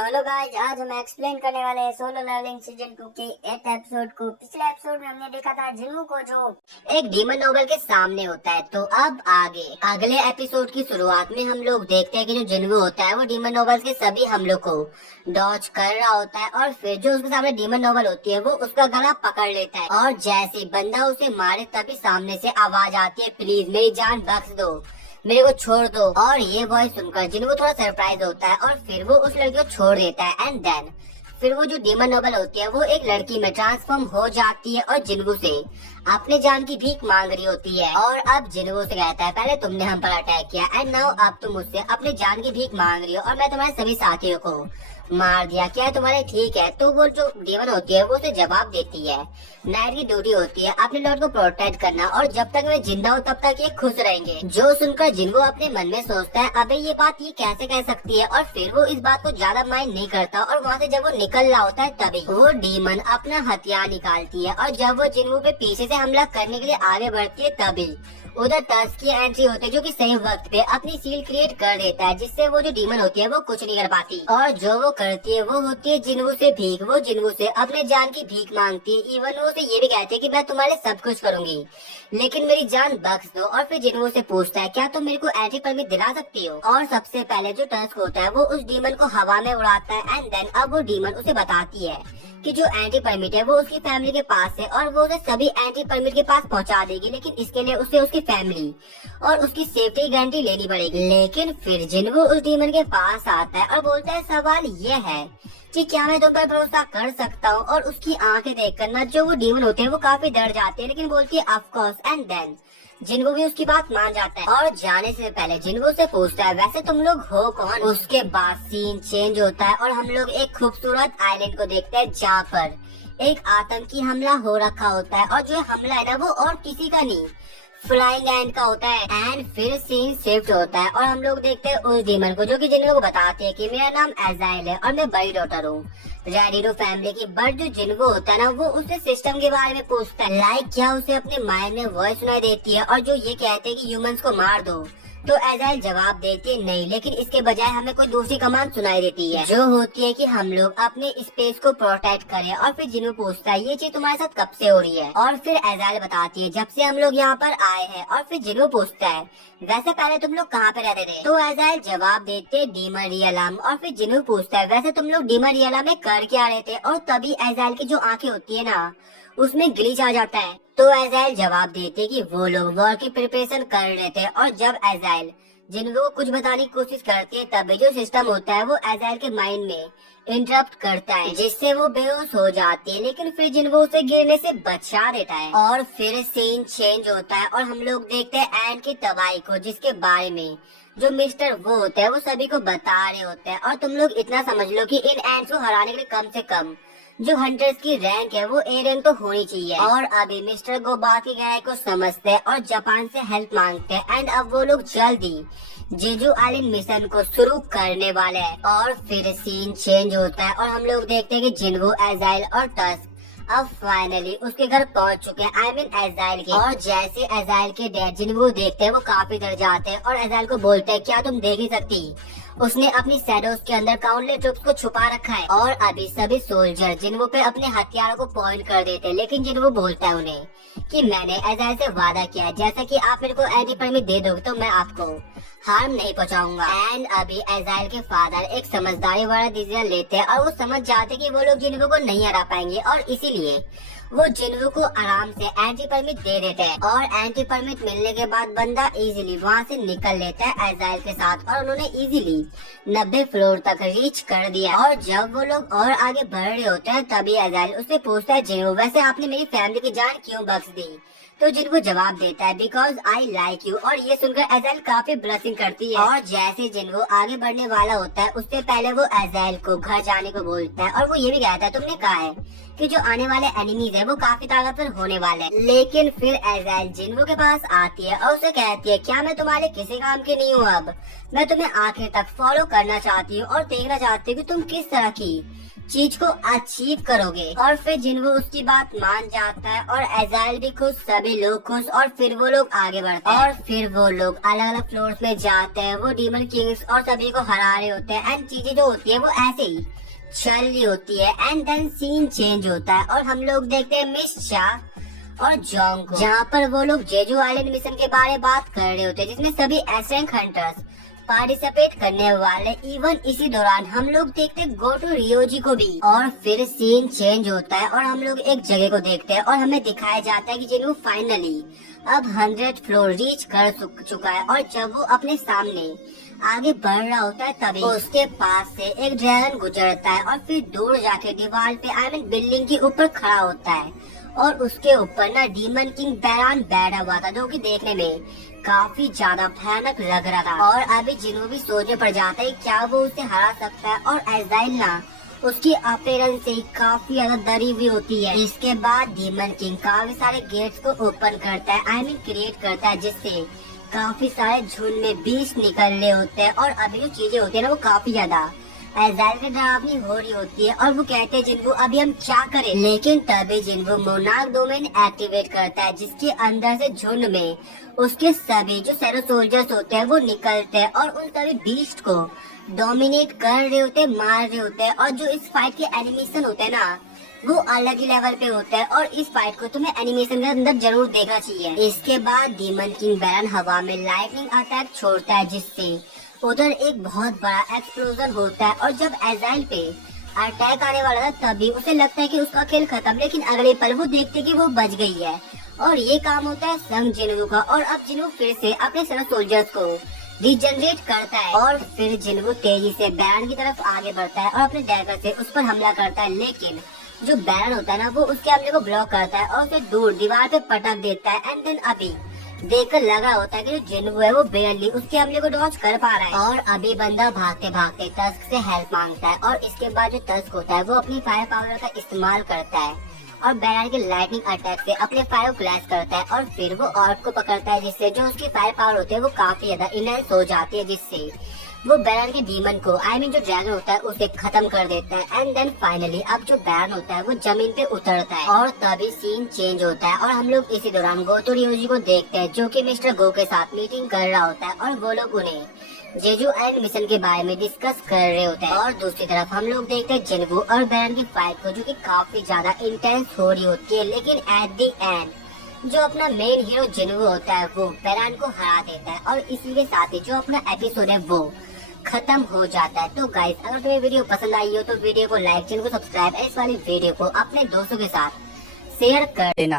तो hello guys, आज हम एक्सप्लेन करने वाले हैं सोलो लेवलिंग सीजन 2 के 8th एपिसोड को। पिछले एपिसोड में हमने देखा था जिन्हों को जो एक डीमन नोबल के सामने होता है। तो अब आगे अगले एपिसोड की शुरुआत में हम लोग देखते हैं कि जो जिन्हों होता है वो डीमन नोबल्स के सभी हमलों को डॉज कर रहा होता है और फिर जो उसके सामने डीमन नोबल होती है वो उसका गला पकड़ लेता है और जैसे बंदा उसे मारे तभी सामने से आवाज आती है, प्लीज मेरी जान बख्श दो, मेरे को छोड़ दो। और ये वॉइस सुनकर जिनको थोड़ा सरप्राइज होता है और फिर वो उस लड़की को छोड़ देता है। एंड देन फिर वो जो डीमन नोबल होती है वो एक लड़की में ट्रांसफॉर्म हो जाती है और जिन्गू से अपने जान की भीख मांग रही होती है। और अब जिन्गू से कहता है, पहले तुमने हम पर अटैक किया एंड नाउ अब तुम मुझसे अपने जान की भीख मांग रही हो और मैं तुम्हारे सभी साथियों को मार दिया, क्या तुम्हारे ठीक है? तो वो जो डीमन होती है वो उसे जवाब देती है, नाइट की ड्यूटी होती है अपने लॉर्ड को प्रोटेक्ट करना और जब तक मैं जिंदा हूँ तब तक ये खुश रहेंगे। जो सुनकर जिनको अपने मन में सोचता है, अबे ये बात ये कैसे कह सकती है, और फिर वो इस बात को ज्यादा माइंड नहीं करता और वहाँ से जब वो निकल रहा होता है तभी वो डीमन अपना हथियार निकालती है और जब वो जिनको पे पीछे से हमला करने के लिए आगे बढ़ती है तभी उधर टस्क की एंट्री होती है जो कि सही वक्त पे अपनी सील क्रिएट कर देता है, जिससे वो जो डीमन होती है वो कुछ नहीं कर पाती। और जो वो करती है वो होती है जिन्गू से भीख। वो जिन्गू से अपने जान की भीख मांगती है, इवन वो उसे ये भी कहती है कि मैं तुम्हारे सब कुछ करूंगी लेकिन मेरी जान बख्श दो। और फिर जिन्गू से पूछता है, क्या तुम मेरे को एंट्री परमिट दिला सकती हो? और सबसे पहले जो टस्क होता है वो उस डीमन को हवा में उड़ाता है एंड देन अब वो डीमन उसे बताती है कि जो एंट्री परमिट है वो उसकी फैमिली के पास है और वो उसे सभी एंट्री परमिट के पास पहुंचा देगी, लेकिन इसके लिए उसे उसकी फैमिली और उसकी सेफ्टी गारंटी लेनी पड़ेगी। लेकिन फिर जिन्गू उस डीमन के पास आता है और बोलता है, सवाल ये है कि क्या मैं तुम पर भरोसा कर सकता हूँ? और उसकी आंखें देखकर ना जो वो डीमन होते हैं वो काफी डर जाते हैं, लेकिन बोलती है ऑफ कोर्स। एंड देन जिन्गू भी उसकी बात मान जाता है और जाने से पहले जिन्गू से पूछता है, वैसे तुम लोग हो कौन? उसके बाद सीन चेंज होता है और हम लोग एक खूबसूरत आइलैंड को देखते हैं जहाँ पर एक आतंकी हमला हो रखा होता है और जो हमला है ना वो और किसी का नहीं, फ्लाइंग एंड का होता है। एंड फिर सीन शिफ्ट होता है और हम लोग देखते हैं उस डीमन को जो कि जिन्गू को बताते हैं कि मेरा नाम एजाइल है और मैं बड़ी डॉटर हूँ रेडिरो फैमिली की। बट जो जिन्गू होता है ना वो उससे सिस्टम के बारे में पूछता है, लाइक क्या उसे अपने माइंड में वॉइस सुनाई देती है और जो ये कहते हैं कि ह्यूमंस को मार दो, तो एजाइल जवाब देती है नहीं, लेकिन इसके बजाय हमें कोई दूसरी कमांड सुनाई देती है जो होती है कि हम लोग अपने स्पेस को प्रोटेक्ट करें। और फिर जिन्हों पूछता है, ये चीज तुम्हारे साथ कब से हो रही है? और फिर एजाइल बताती है, जब से हम लोग यहाँ पर आए हैं। और फिर जिन्हों पूछता है, वैसे पहले तुम लोग कहाँ पे रहते थे? तो एजाइल जवाब देते डीमन रियलम। और फिर जिन्हों पूछता है, वैसे तुम लोग डीमन रियलम में कर क्या रहे थे? और तभी एजाइल की जो आंखें होती है ना उसमें ग्लिच आ जाता है। तो एजाइल जवाब देते कि वो लोग वॉर की प्रिपरेशन कर रहे थे। और जब एजाइल जिनको कुछ बताने की कोशिश करती है तभी जो सिस्टम होता है वो एजाइल के माइंड में इंटरप्ट करता है, जिससे वो बेहोश हो जाती है, लेकिन फिर जिनको उसे गिरने से बचा देता है। और फिर सीन चेंज होता है और हम लोग देखते हैं एंड की तबाही को, जिसके बारे में जो मिस्टर वो होता है वो सभी को बता रहे होते हैं। और तुम लोग इतना समझ लो कि इन एंड्स को हराने के लिए कम से कम जो हंटर्स की रैंक है वो ए रैंक तो होनी चाहिए। और अभी मिस्टर गोबा की गहराई को समझते हैं और जापान से हेल्प मांगते हैं एंड अब वो लोग जल्दी जेजू आइलैंड मिशन को शुरू करने वाले हैं। और फिर सीन चेंज होता है और हम लोग देखते हैं कि जिन्गू, एजाइल और टस्क अब फाइनली उसके घर पहुंच चुके हैं, आई मीन एजाइल के। और जैसे एजाइल के डैड जिन्गू देखते हैं वो काफी डर जाते हैं और एजाइल को बोलते हैं, क्या तुम देख नहीं सकती? उसने अपनी शैडोज के अंदर काउंटलेस ट्रुप्स को छुपा रखा है। और अभी सभी सोल्जर जिन्हों पे अपने हथियारों को पॉइंट कर देते हैं, लेकिन जिन्हों बोलता है उन्हें कि मैंने एजाइल से वादा किया है, जैसा कि आप मेरे को एंटी परमिट दे दोगे तो मैं आपको हार्म नहीं पहुंचाऊंगा। एंड अभी एजाइल के फादर एक समझदारी वाला डिसीजन लेते हैं और वो समझ जाते कि वो लोग जिन्हों को नहीं हरा पाएंगे और इसीलिए वो जिन्हों को आराम से एंटी परमिट दे देते हैं। और एंटी परमिट मिलने के बाद बंदा इजीली वहाँ से निकल लेता है एजाइल के साथ और उन्होंने इजीली 90 फ्लोर तक रीच कर दिया। और जब वो लोग और आगे बढ़ रहे होते हैं तभी एजाइल उससे पूछता है, जिन्हों वैसे आपने मेरी फैमिली की जान क्यों बख्श दी? तो जिनको जवाब देता है, बिकॉज आई लाइक यू। और ये सुनकर एजाइल काफी ब्लशिंग करती है। और जैसे जिनको आगे बढ़ने वाला होता है उससे पहले वो एजाइल को घर जाने को बोलता है और वो ये भी कहता है, तुमने कहा है कि जो आने वाले एनिमीज है वो काफी ताकतवर होने वाले हैं। लेकिन फिर एजाइल जिन्हो के पास आती है और उसे कहती है, क्या मैं तुम्हारे किसी काम की नहीं हूँ? अब मैं तुम्हें आखिर तक फॉलो करना चाहती हूँ और देखना चाहती हूँ कि तुम किस तरह की चीज को अचीव करोगे। और फिर जिन्हो उसकी बात मान जाता है और एजाइल भी खुद सभी सभी लोग खुश और फिर वो लोग आगे बढ़ते हैं और फिर वो लोग अलग अलग फ्लोर्स में जाते हैं। वो डीमन किंग्स और सभी को हरा रहे होते हैं एंड चीजें जो होती है वो ऐसे ही चल रही होती है एंड देन सीन चेंज होता है और हम लोग देखते हैं मिस चा और जॉन्ग को, जहाँ पर वो लोग जेजू आइलैंड मिशन के बारे में बात कर रहे होते हैं जिसमें सभी एस रैंक हंटर्स पार्टिसिपेट करने वाले। इवन इसी दौरान हम लोग देखते गोटो रियोजी को भी और फिर सीन चेंज होता है और हम लोग एक जगह को देखते हैं और हमें दिखाया जाता है कि जिन्हों फाइनली अब 100 फ्लोर रीच कर चुका है और जब वो अपने सामने आगे बढ़ रहा होता है तभी उसके पास से एक ड्रैगन गुजरता है और फिर दूर जाके दीवार पे आई मीन बिल्डिंग के ऊपर खड़ा होता है और उसके ऊपर ना डीमन किंग बैरान बैठा हुआ था जो कि देखने में काफी ज्यादा भयानक लग रहा था। और अभी जिन्हों भी सोचने पड़ जाता है क्या वो उसे हरा सकता है और एजाइल ना उसकी अपीयरेंस से काफी ज्यादा डरी हुई होती है। इसके बाद डीमन किंग काफी सारे गेट्स को ओपन करता है आई मीन क्रिएट करता है जिससे काफी सारे झुंड में बीच निकल रहे होते हैं और अभी जो चीजें होती है ना वो काफी ज्यादा एजाइल के डरावनी हो रही होती है और वो कहते हैं जिन्हों अभी हम क्या करें, लेकिन तभी जिन्हों मोनार्क डोमेन एक्टिवेट करता है जिसके अंदर से झुंड में उसके सभी जो सैरो सोल्जर्स होते हैं वो निकलते हैं और उन सभी बीस्ट को डोमिनेट कर रहे होते हैं, मार रहे होते हैं। और जो इस फाइट के एनिमेशन होते हैं ना वो अलग ही लेवल पे होता है और इस फाइट को तुम्हें एनिमेशन के अंदर जरूर देखना चाहिए। इसके बाद डीमन किंग बैरन हवा में लाइटनिंग अटैक छोड़ता है जिससे उधर एक बहुत बड़ा एक्सप्लोजन होता है और जब एजाइल पे अटैक आने वाला था तभी उसे लगता है कि उसका खेल खत्म, लेकिन अगले पल वो देखते कि वो बच गई है और ये काम होता है संग जिन्हू का। और अब जिन्हू फिर से अपने सैरो सोल्जर्स को रिजनरेट करता है और फिर जिन्हू तेजी से बैरन की तरफ आगे बढ़ता है और अपने डैगर से उस पर हमला करता है, लेकिन जो बैरन होता है ना वो उसके हमले को ब्लॉक करता है और उसे दूर दीवार पे पटक देता है। एंड देन अभी देखकर लग रहा होता है कि जो जिन्हू है वो बेयरली उसके हमले को डॉज कर पा रहा है और अभी बंदा भागते भागते टस्क से हेल्प मांगता है और इसके बाद जो टस्क होता है वो अपनी फायर पावर का इस्तेमाल करता है और बैरन के लाइटनिंग अटैक से अपने फायर क्लैश करता है और फिर वो ऑर्क को पकड़ता है जिससे जो उसकी फायर पावर होती है वो काफी ज्यादा इनहेंस हो जाती है जिससे वो बैरन के डीमन को आई मीन जो ड्रैगन होता है उसे खत्म कर देता है। एंड देन फाइनली अब जो बैरन होता है वो जमीन पे उतरता है और तभी सीन चेंज होता है और हम लोग इसी दौरान गोतो रियोजी को देखते हैं जो कि मिस्टर गो के साथ मीटिंग कर रहा होता है और वो लोग उन्हें जेजू आइलैंड मिशन के बारे में डिस्कस कर रहे होते हैं। और दूसरी तरफ हम लोग देखते हैं जिन्हू और बैरन की फाइट को जो कि काफी ज्यादा इंटेंस हो रही होती है, लेकिन एट द एंड जो अपना मेन हीरो जिन्हू होता है वो बैरन को हरा देता है और इसी के साथ ही जो अपना एपिसोड है वो खत्म हो जाता है। तो गाइस अगर तुम्हें वीडियो पसंद आई हो तो वीडियो को लाइक, चैनल को सब्सक्राइब, इस वाली वीडियो को अपने दोस्तों के साथ शेयर कर देना।